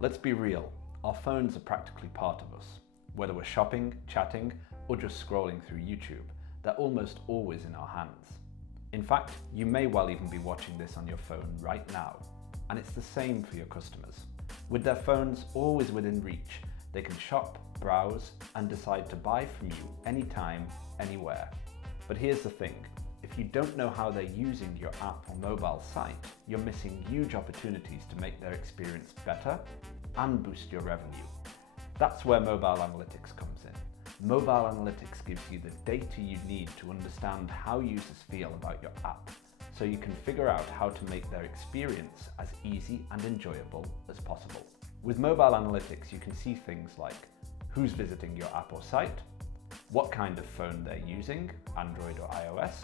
Let's be real, our phones are practically part of us. Whether we're shopping, chatting, or just scrolling through YouTube, they're almost always in our hands. In fact, you may well even be watching this on your phone right now. And it's the same for your customers. With their phones always within reach, they can shop, browse, and decide to buy from you anytime, anywhere. But here's the thing, if you don't know how they're using your app or mobile site, you're missing huge opportunities to make their experience better and boost your revenue. That's where mobile analytics comes in. Mobile analytics gives you the data you need to understand how users feel about your app, so you can figure out how to make their experience as easy and enjoyable as possible. With mobile analytics, you can see things like who's visiting your app or site, what kind of phone they're using, Android or iOS,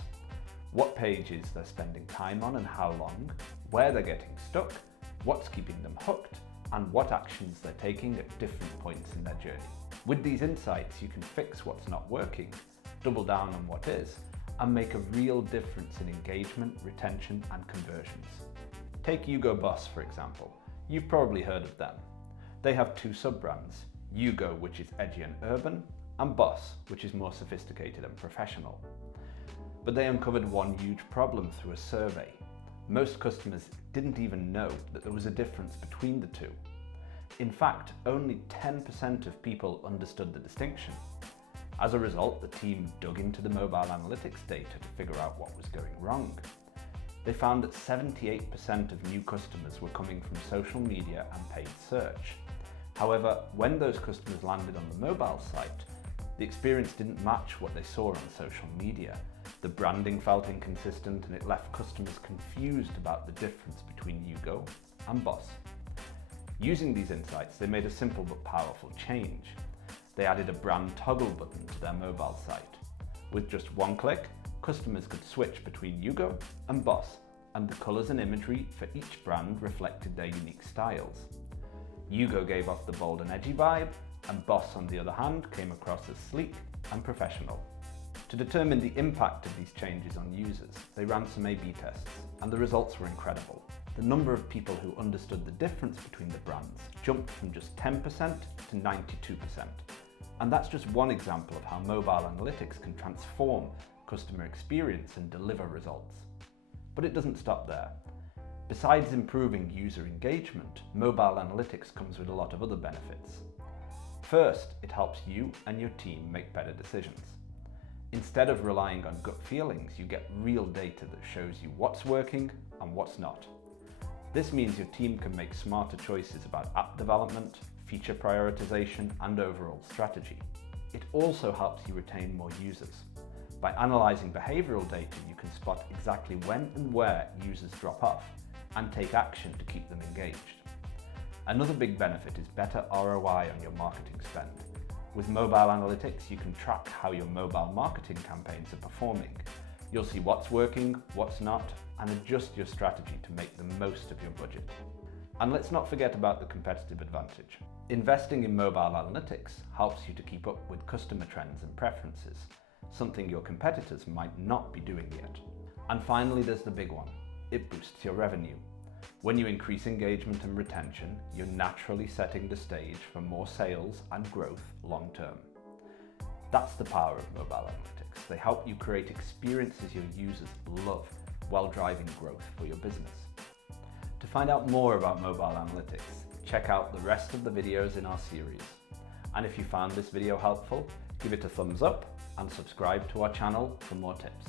what pages they're spending time on and how long, where they're getting stuck, what's keeping them hooked, and what actions they're taking at different points in their journey. With these insights, you can fix what's not working, double down on what is, and make a real difference in engagement, retention, and conversions. Take Yugo Boss, for example. You've probably heard of them. They have two sub-brands, Yugo, which is edgy and urban, and Boss, which is more sophisticated and professional. But they uncovered one huge problem through a survey. Most customers didn't even know that there was a difference between the two. In fact, only 10% of people understood the distinction. As a result, the team dug into the mobile analytics data to figure out what was going wrong. They found that 78% of new customers were coming from social media and paid search. However, when those customers landed on the mobile site, the experience didn't match what they saw on social media. The branding felt inconsistent and it left customers confused about the difference between Yugo and Boss. Using these insights, they made a simple but powerful change. They added a brand toggle button to their mobile site. With just one click, customers could switch between Yugo and Boss, and the colours and imagery for each brand reflected their unique styles. Yugo gave off the bold and edgy vibe, and Boss, on the other hand, came across as sleek and professional. To determine the impact of these changes on users, they ran some A/B tests, and the results were incredible. The number of people who understood the difference between the brands jumped from just 10% to 92%. And that's just one example of how mobile analytics can transform customer experience and deliver results. But it doesn't stop there. Besides improving user engagement, mobile analytics comes with a lot of other benefits. First, it helps you and your team make better decisions. Instead of relying on gut feelings, you get real data that shows you what's working and what's not. This means your team can make smarter choices about app development, feature prioritization, and overall strategy. It also helps you retain more users. By analyzing behavioral data, you can spot exactly when and where users drop off and take action to keep them engaged. Another big benefit is better ROI on your marketing spend. With mobile analytics, you can track how your mobile marketing campaigns are performing. You'll see what's working, what's not, and adjust your strategy to make the most of your budget. And let's not forget about the competitive advantage. Investing in mobile analytics helps you to keep up with customer trends and preferences, something your competitors might not be doing yet. And finally, there's the big one. It boosts your revenue. When you increase engagement and retention, you're naturally setting the stage for more sales and growth long term. That's the power of mobile analytics. They help you create experiences your users love while driving growth for your business. To find out more about mobile analytics, check out the rest of the videos in our series. And if you found this video helpful, give it a thumbs up and subscribe to our channel for more tips.